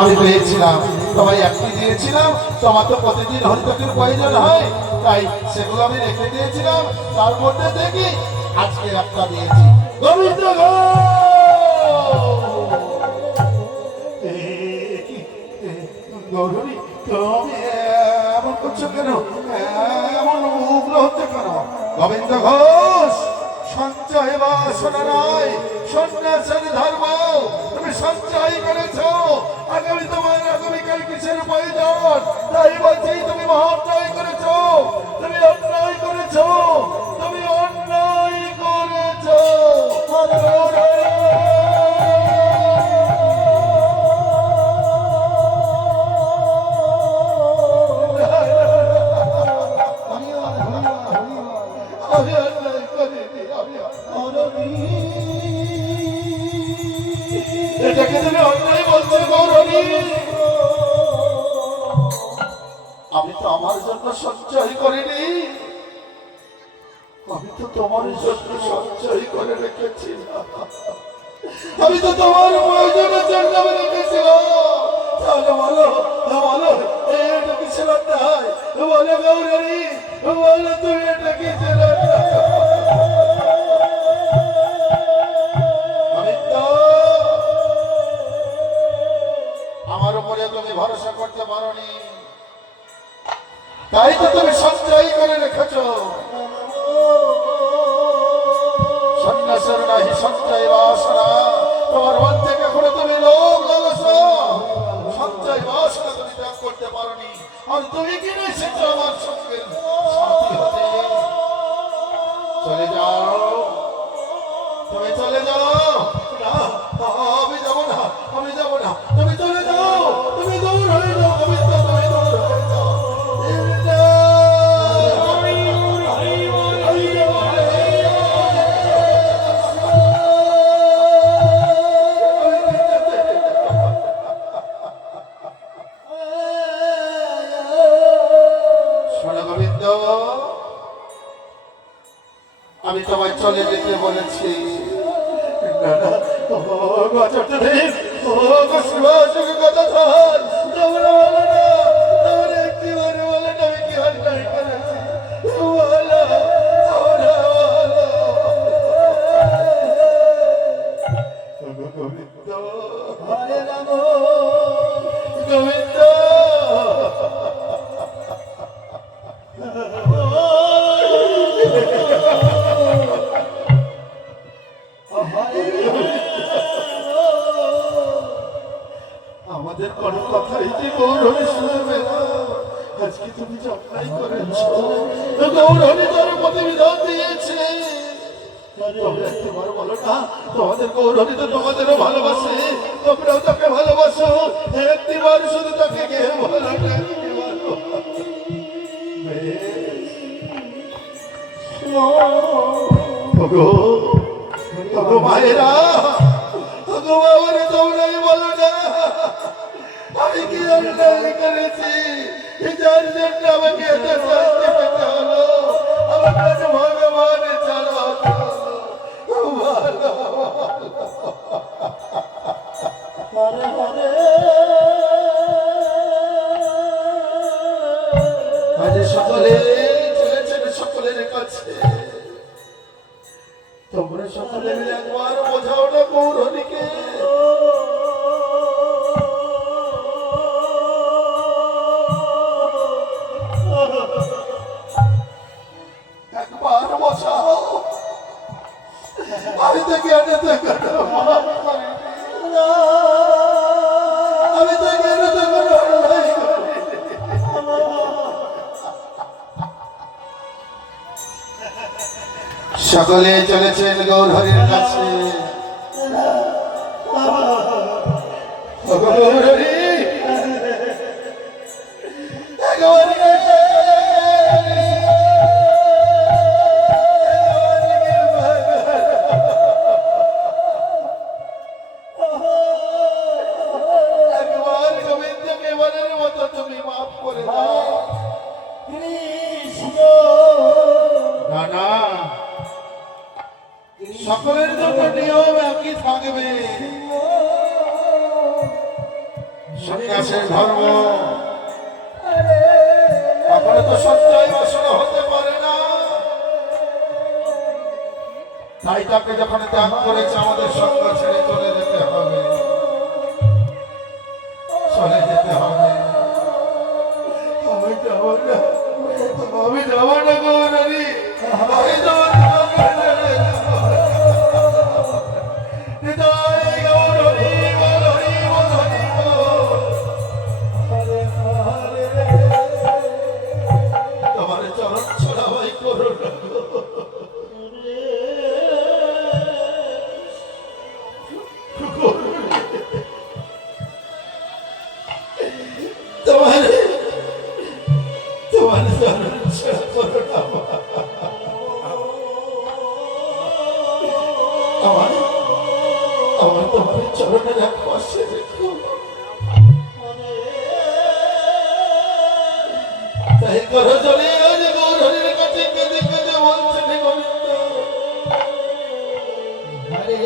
আমি পেয়েছিলাম, সবাই একটি দিয়েছিলাম। তোমার তো প্রতিদিন হরিতকের প্রয়োজন হয়, তাই সেগুলো আমি রেখে দিয়েছিলাম। তার মধ্যে দেখি আজকে একটা দিয়েছি। গোবিন্দ গৌরী, তুমি এমন করছো কেন? এমন উগ্র হচ্ছে কেন? গোবিন্দ ঘোষ, সঞ্চয় বাসনা নয়, সন্ন্যাসের ধর্ম। তুমি সঞ্চয় করেছ, আগামী তোমার আগামীকাল কিসের প্রয়োজন? তাই বলছি তুমি অন্যায় করেছ, তুমি অন্যায় করেছ, তুমি অন্যায় করেছ। এটাকে তুমি অন্যায় বলছো গৌরবী? আমি তো আমার জন্য সঞ্চয় করিনি, আমি তো তোমার জন্য সঞ্চয় করে রেখেছিলাম। আমি তো তোমার প্রয়োজনের জন্য আমি রেখেছিলাম। তাহলে বলো, বলো এটা কি ছিল তাই? বলে গৌরী, বলো তুমি এটা কি ছিল? আমার উপরে তুমি ভরসা করতে পারোনি, তাই তো তুমি সঞ্চয় করে রেখেছ। সন্ন্যাসের নাহি সঞ্চয় বাসনা, তোমার মন থেকে এখনো তুমি লোভ লালসা সঞ্চয় বাসনা তুমি ত্যাগ করতে পারোনি। আর তুমি কি এসেছো আমার সঙ্গে সাথী হতে? চলে যাও, তুমি চলে যাও। না, আমি যাবো না, আমি যাবো না। তুমি চলে যাও, তুমি দূর হয়ে যাও। গোবিন্দ, তুমি দূর হয়ে যাও। শোনো গোবিন্দ, আমি তোমায় চলে যেতে বলেছি। না না, ও গজপতিদেব, ও গোস্বামীর কথা ধর। তোমরা বলো না, তোমরা একটিবারে বলো না আমি কি অন্যায় করেছি। বলো, তোমরা বলো। গোবিন্দ, হরে রাম, গোবিন্দ। আমাদের কোনো কথাই যে গৌরবে শুনবে না। আজকে তুমি অন্যায় করেছ। গৌরবে তার প্রতিবিধান দিয়েছে। তোমরা একবার বলো না, তোমাদের গৌরবে তো তোমাদেরও ভালোবাসে, তোমরাও তাকে ভালোবাসো। একটিবার শুধু তাকে গিয়ে বলো না, মায়েরা, তোমরাই বলো না আমি কি অন্যায় করেছি, যার জন্য আমাকে এত শাস্তি পেতে হলো। আমার কাছে ভগবানের চালা আজ সকলে চলেছেন সকলের কাছে। তোমরা সকলে মিলে একবার বোঝাও না গৌরীকে। একবার বোঝাও। আমি তো জ্ঞানে আমি তো জ্ঞানে সকলে চলেছেন গৌরহরির কাছে। গৌরহরি সকলের জন্য নিয়ম একই থাকবে। সন্ন্যাসের ধর্ম কখনো তো সঞ্চয় বাসনা হতে পারে না। তাই তাকে যখন ত্যাগ করেছে আমাদের সঙ্গ ছেড়ে চলে যেতে হবে, চলে যেতে হবে। আমি যাবো না, আমি যাবো না গৌরী, আমি যাবো না। আমার তোমার চরণের এক পাশে রেখো। তাই করো চলে আজ গৌরীর কাছে কেঁদে কেঁদে বলছেন গোবিন্দ, আরে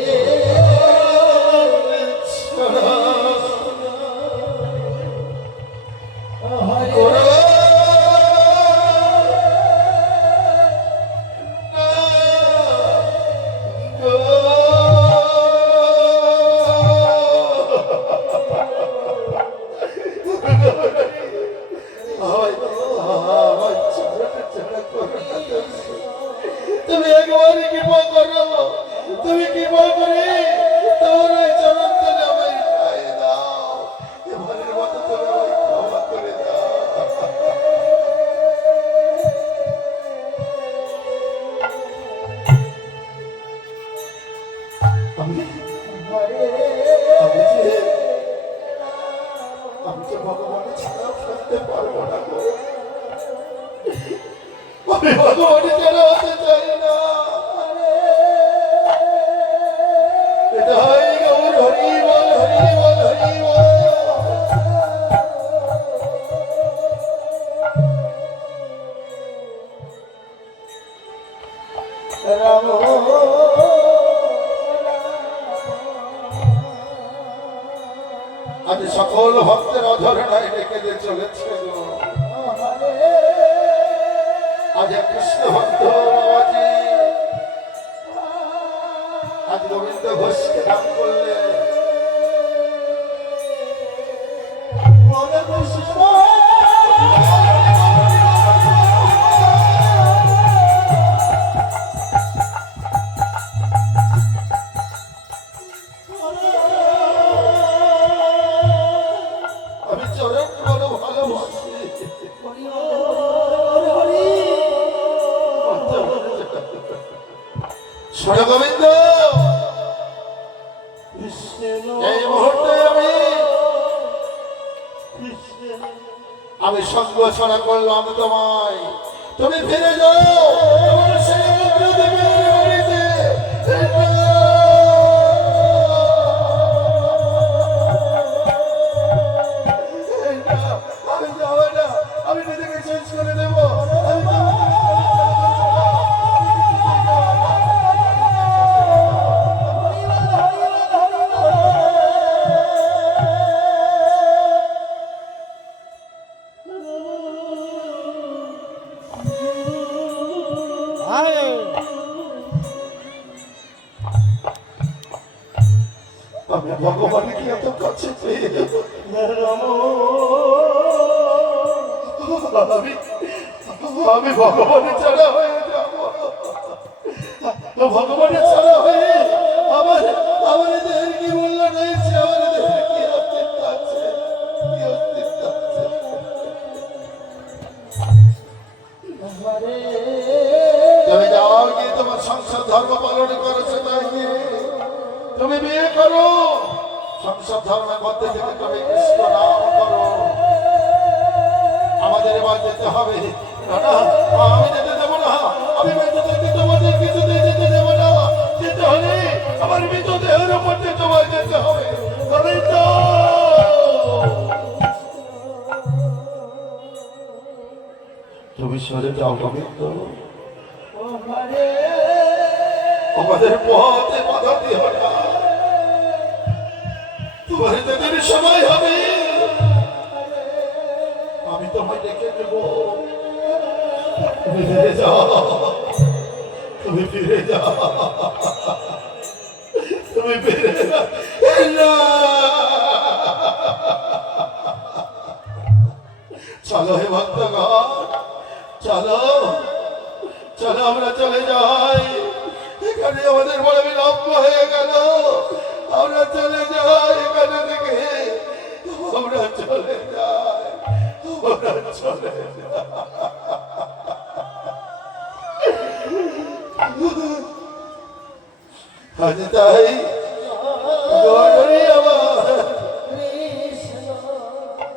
তুমি একবারই কৃপা করো, তুমি কৃপা করে তোমার ওই চরণ তলে আমায় খাইয়ে দাও। এবারের মতো তুমি আমায় ক্ষমা করে দাও। আমি তো ভগবানের ছাড়া থাকতে পারবো না গো। আমি ভগবানের ছাড়া হতে চাই না। এটা হয় গৌর হরি বল, হরি বল, হরি বল। রাম আজ সকল ভক্তের অধরণায় ডেকে যে চলেছে গো। আজ কৃষ্ণ ভক্ত বাবাজি আজ গোবিন্দ ঘোষকে নাম করলে আমি চরণ বড় ভালোবাসি। শোনো গোবিন্দ, এই মুহূর্তে আমি সঙ্গ ছড়া করলাম তোমায়। তুমি ফিরে যাও তোমার সেই অগ্রদেবের বাড়িতে। আমি যাবো না, আমি নিজেকে চেঞ্জ করে দেবো। আমি ভগবানকে এত কাছে পেয়ে আমি ভগবানের ছাড়া হয়ে যাব। ভগবানের ছাড়া হয়ে আমার আমার দেহের কি মূল্য রয়েছে, আমার দেহের কি অস্তিত্ব আছে, কি অস্তিত্ব আছে। তুমি যাও গিয়ে তোমার সংসার ধর্ম পালন করো, সেটাই গিয়ে তুমি বিয়ে করো, সংসার ধর্মের মধ্যে থেকে তুমি কৃষ্ণ নাম করো। আমাদের এবার যেতে হবে। আমি যেতে দেবো না, আমি বেঁচে থাকতে তোমাদের কিছুতে যেতে দেবো না। যেতে হলে আমার মৃতদেহের উপর তোমার যেতে হবে। তুমি সরে যাও গোবিন্দ, আমাদের পথে বাধা দিও না। তোমার যেদিন সময় হবে তুমি ফিরে যাও, তুমি ফিরে যাও, তুমি ফিরে যাও। চলো হে ভক্তগণ, চলো চলো আমরা চলে যাই, এখানে আমাদের বড় বিলম্ব হয়ে গেল, আমরা চলে যাই এখানে থেকে, আমরা চলে যাই, আমরা চলে যাই। আজ তাই